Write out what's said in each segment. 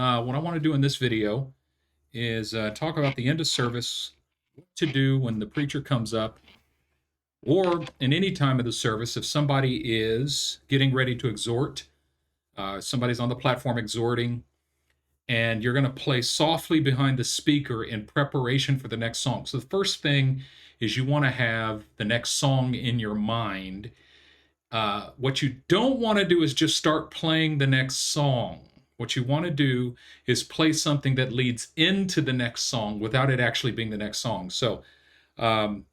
What I want to do in this video is talk about the end of service, what to do when the preacher comes up, or in any time of the service, if somebody is getting ready to exhort, somebody's on the platform exhorting, and you're going to play softly behind the speaker in preparation for the next song. So the first thing is you want to have the next song in your mind. What you don't want to do is just start playing the next song. What you want to do is play something that leads into the next song without it actually being the next song. So, to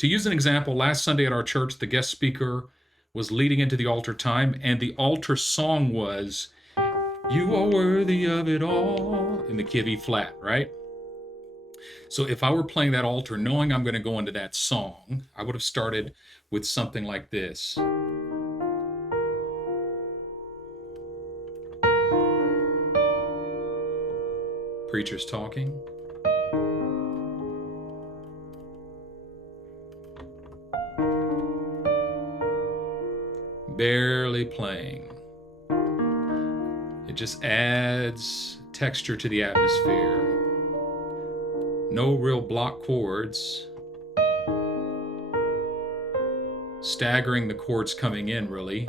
use an example, last Sunday at our church, the guest speaker was leading into the altar time, and the altar song was, "You are worthy of it all," in the key of E flat, right? So if I were playing that altar knowing I'm going to go into that song, I would have started with something like this. Preacher's talking. Barely playing. It just adds texture to the atmosphere. No real block chords. Staggering the chords coming in, really.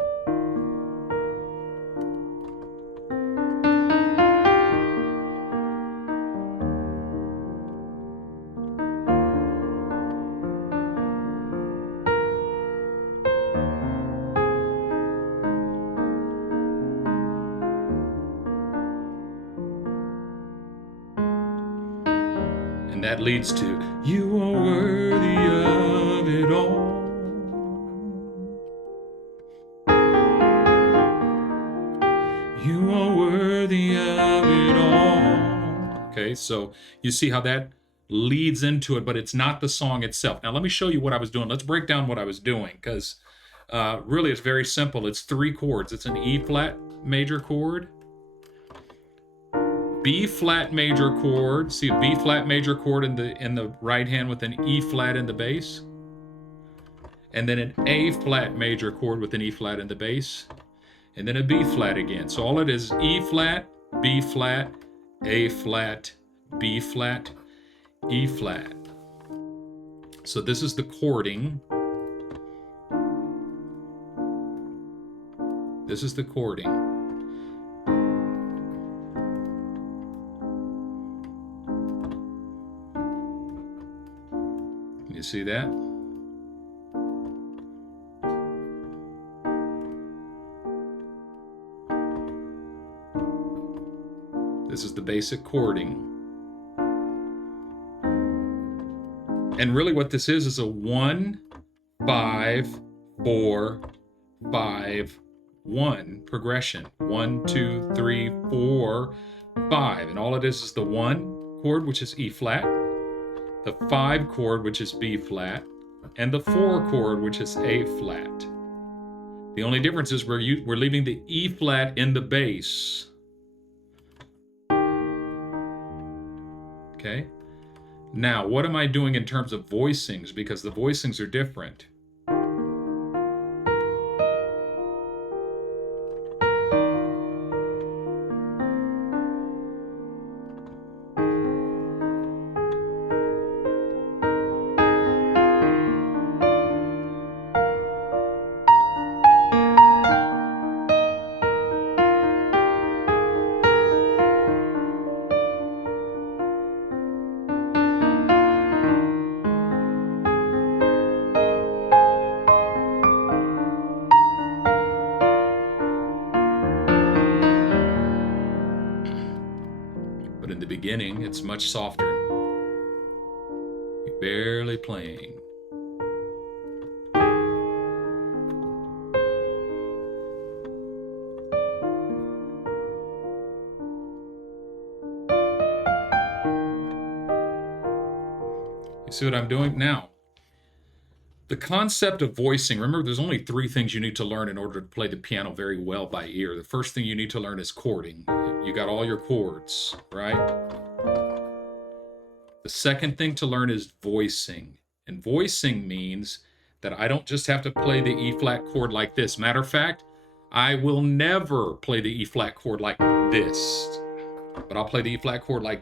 And that leads to, "You are worthy of it all." You are worthy of it all. Okay, so you see how that leads into it, but it's not the song itself. Now let me show you what I was doing. Let's break down what I was doing, because really it's very simple. It's three chords. It's an E flat major chord, B flat major chord. See a B flat major chord in the right hand with an E flat in the bass, and then an A flat major chord with an E flat in the bass, and then a B flat again. So all it is E flat, B flat, A flat, B flat, E flat. So this is the chording. This is the chording. You see that? This is the basic chording. And really what this is a 1, 5, 4, 5, 1 progression. 1, 2, 3, 4, 5. And all it is the 1 chord, which is E flat, the 5 chord, which is B flat, and the 4 chord, which is A flat. The only difference is we're leaving the E flat in the bass. Okay? Now, what am I doing in terms of voicings? Because the voicings are different. But in the beginning, it's much softer. You're barely playing. You see what I'm doing? Now, the concept of voicing, remember there's only 3 things you need to learn in order to play the piano very well by ear. The first thing you need to learn is chording. You got all your chords, right? The second thing to learn is voicing. And voicing means that I don't just have to play the E flat chord like this. Matter of fact, I will never play the E flat chord like this. but I'll play the E flat chord like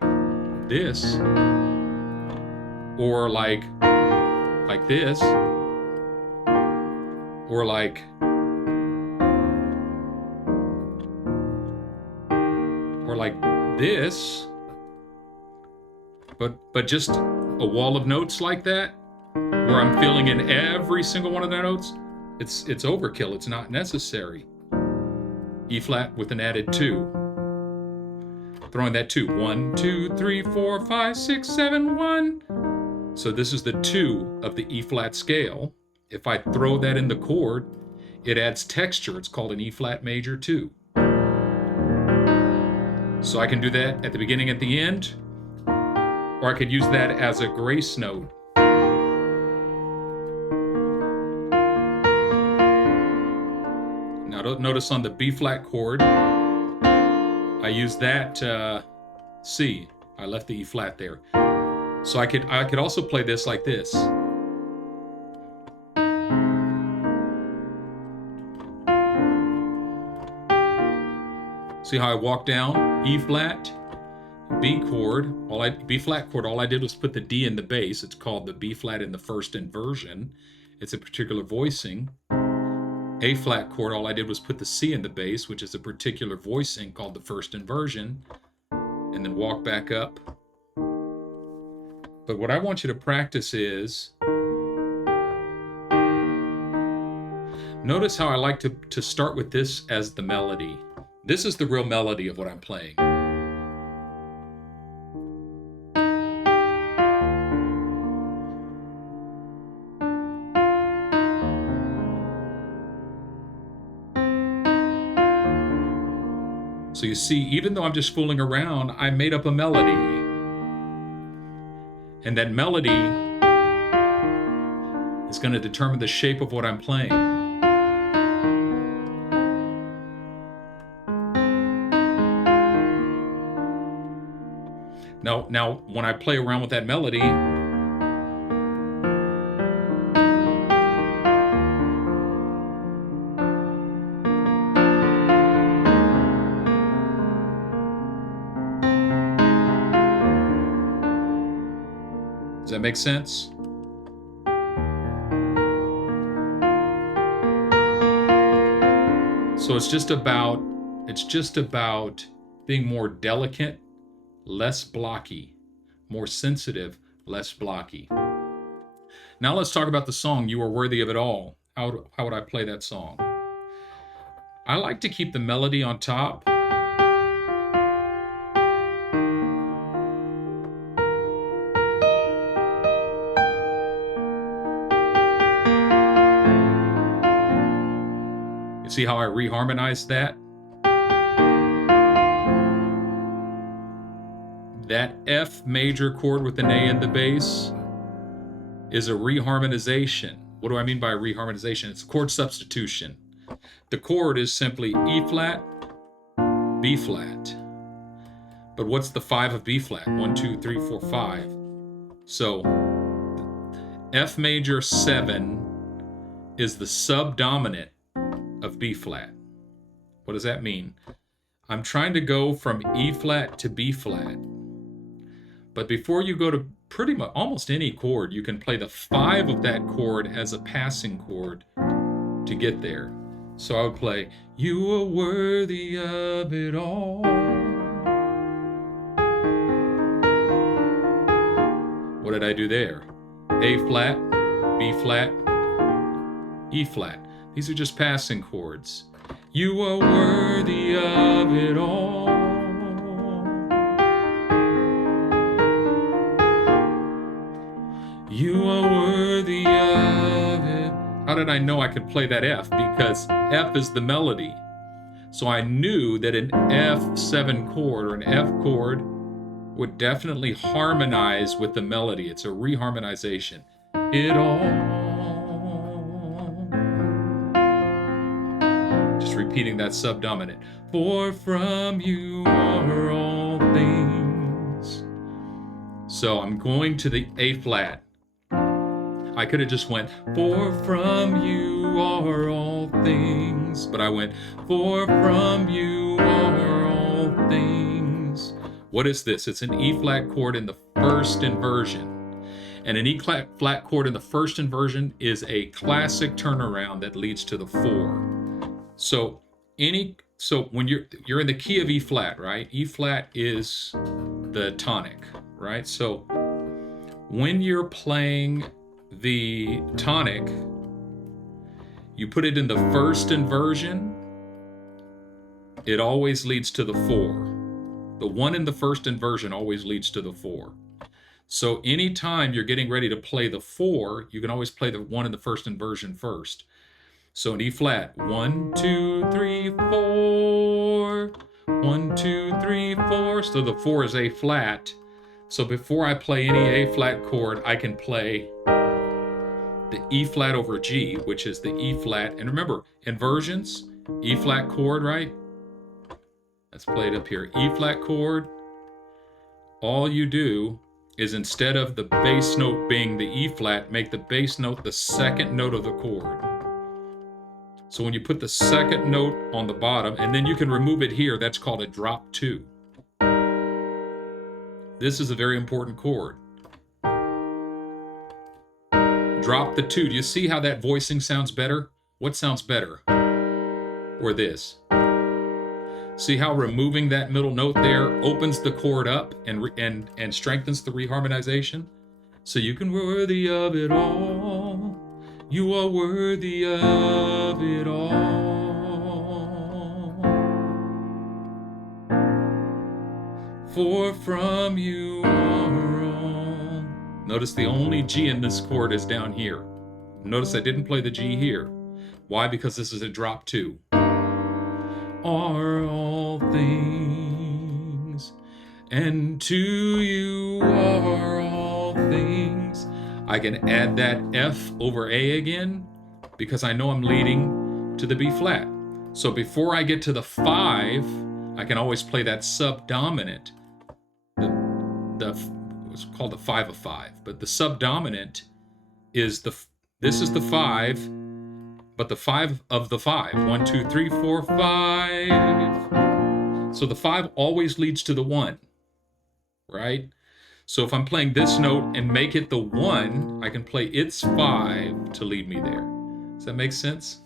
this, or like this, or like this, but just a wall of notes like that, where I'm filling in every single one of the notes, it's overkill. It's not necessary. E flat with an added 2. Throwing that 2. 1, 2, 3, 4, 5, 6, 7, 1. So this is the 2 of the E flat scale. If I throw that in the chord, it adds texture. It's called an E flat major 2. So I can do that at the beginning, at the end, or I could use that as a grace note. Now notice on the B flat chord, I use that C. I left the E flat there. So I could also play this like this. See how I walk down? E flat, B chord, B flat chord, all I did was put the D in the bass. It's called the B flat in the first inversion. It's a particular voicing. A flat chord, all I did was put the C in the bass, which is a particular voicing called the first inversion, and then walk back up. But what I want you to practice is, notice how I like to start with this as the melody. This is the real melody of what I'm playing. So you see, even though I'm just fooling around, I made up a melody. And that melody is going to determine the shape of what I'm playing. Now, when I play around with that melody, does that make sense? So it's just about being more delicate, less blocky, more sensitive, less blocky. Now let's talk about the song, You Are Worthy of It All. How would I play that song? I like to keep the melody on top. You see how I reharmonized that? That F major chord with an A in the bass is a reharmonization. What do I mean by reharmonization? It's a chord substitution. The chord is simply E flat, B flat. But what's the 5 of B flat? 1, 2, 3, 4, 5. So F major 7 is the subdominant of B flat. What does that mean? I'm trying to go from E flat to B flat. But before you go to pretty much almost any chord, you can play the 5 of that chord as a passing chord to get there. So I would play, You Are Worthy of It All. What did I do there? A flat, B flat, E flat. These are just passing chords. You are worthy of it all. You are worthy of it. How did I know I could play that F? Because F is the melody. So I knew that an F7 chord or an F chord would definitely harmonize with the melody. It's a reharmonization. It all. Just repeating that subdominant. For from you are all things. So I'm going to the A flat. I could have just went, for from you are all things. But I went, for from you are all things. What is this? It's an E flat chord in the first inversion. And an E flat chord in the first inversion is a classic turnaround that leads to the 4. So when you're in the key of E flat, right? E flat is the tonic, right? So when you're playing the tonic, you put it in the first inversion, it always leads to the 4. The 1 in the first inversion always leads to the 4. So anytime you're getting ready to play the 4, you can always play the 1 in the first inversion first. So in E flat, 1, 2, 3, 4. 1, 2, 3, 4. So the 4 is A flat. So before I play any A flat chord, I can play the E flat over G, which is the E flat. And remember, inversions, E flat chord, right? Let's play it up here. E flat chord. All you do is, instead of the bass note being the E flat, make the bass note the second note of the chord. So when you put the second note on the bottom, and then you can remove it here, that's called a drop 2. This is a very important chord. Drop the 2. Do you see how that voicing sounds better? What sounds better? Or this? See how removing that middle note there opens the chord up and strengthens the reharmonization? So you can worthy of it all. You are worthy of it all. For from you are all. Notice the only G in this chord is down here. Notice I didn't play the G here. Why? Because this is a drop 2. Are all things, and to you are all things. I can add that F over A again because I know I'm leading to the B flat. So before I get to the 5, I can always play that subdominant. It's called the 5 of 5, but the subdominant is this is the 5, but the 5 of the 5. 1, 2, 3, 4, 5. So the 5 always leads to the 1, right? So if I'm playing this note and make it the 1, I can play its 5 to lead me there. Does that make sense?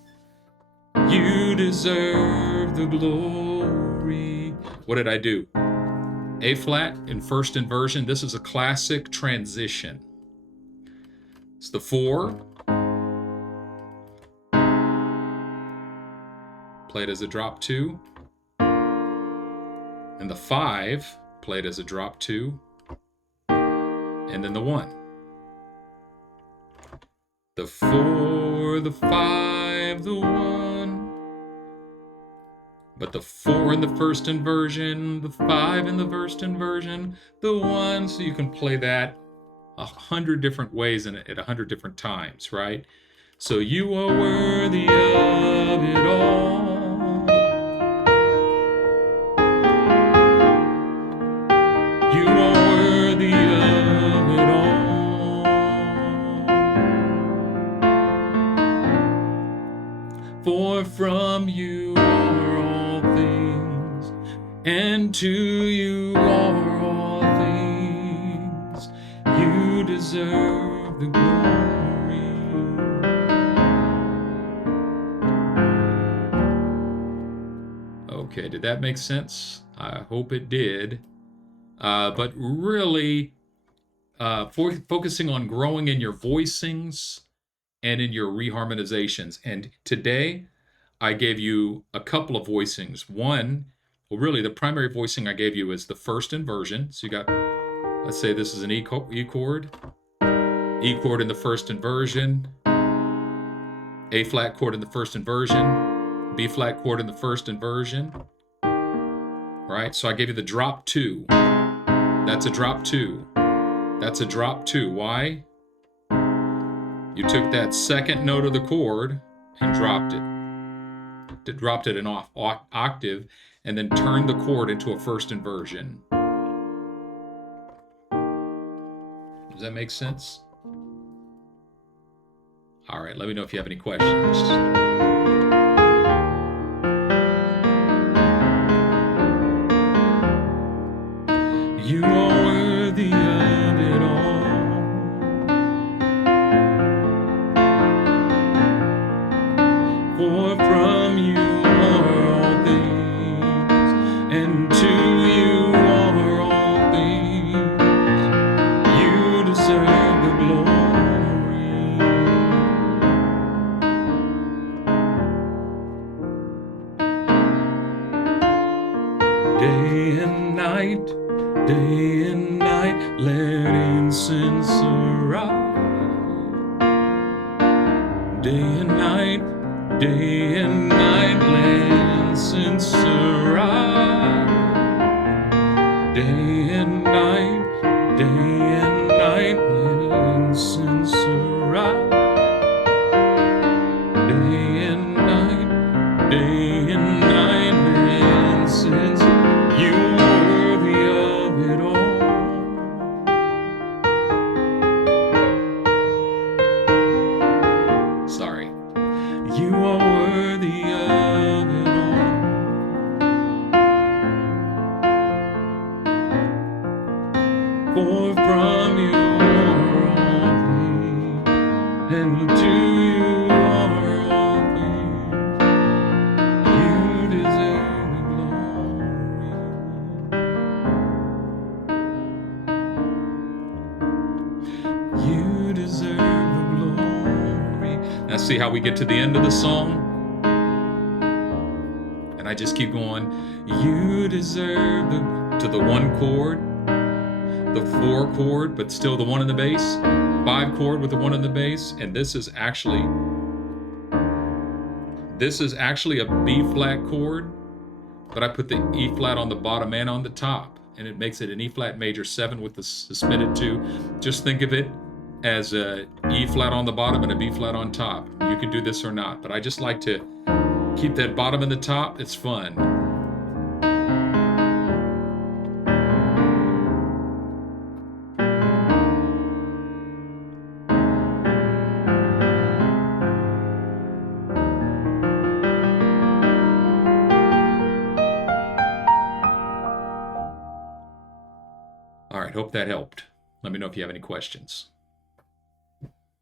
You deserve the glory. What did I do? A flat in first inversion. This is a classic transition. It's the 4. Played as a drop 2. And the 5 played as a drop 2. And then the 1. The 4, the 5, the 1. But the 4 in the first inversion, the 5 in the first inversion, the 1. So you can play that 100 different ways and at 100 different times, right? So you are worthy of it all. You are worthy of it all. For from you are all things, and to you are all things. You deserve the glory. Okay, did that make sense? I hope it did. But really, focusing on growing in your voicings and in your reharmonizations. And today, I gave you a couple of voicings. One, well, really, the primary voicing I gave you is the first inversion. So you got, let's say this is an E chord, E chord in the first inversion, A flat chord in the first inversion, B flat chord in the first inversion. Right? So I gave you the drop 2. That's a drop 2. That's a drop 2. Why? You took that second note of the chord and dropped it. Dropped it an octave and then turned the chord into a first inversion. Does that make sense? All right, let me know if you have any questions. You are worthy of it all. For from you are all things, and to you are all things. You deserve the glory. Day and night, let incense arise. Day and night, let incense arise. Day and night, let incense arise. Day and night, let incense. You are worthy of it all. Sorry. You are worthy of it all. For from you are all things, and to you are all things. You deserve the glory. You deserve the glory. Now see how we get to the end of the song? And I just keep going. You deserve to the 1 chord, the 4 chord, but still the 1 in the bass, 5 chord with the 1 in the bass, and this is actually a B flat chord, but I put the E flat on the bottom and on the top, and it makes it an E flat major 7 with the suspended 2. Just think of it as a E flat on the bottom and a B flat on top. You can do this or not, but I just like to keep that bottom and the top. It's fun. All right, hope that helped. Let me know if you have any questions.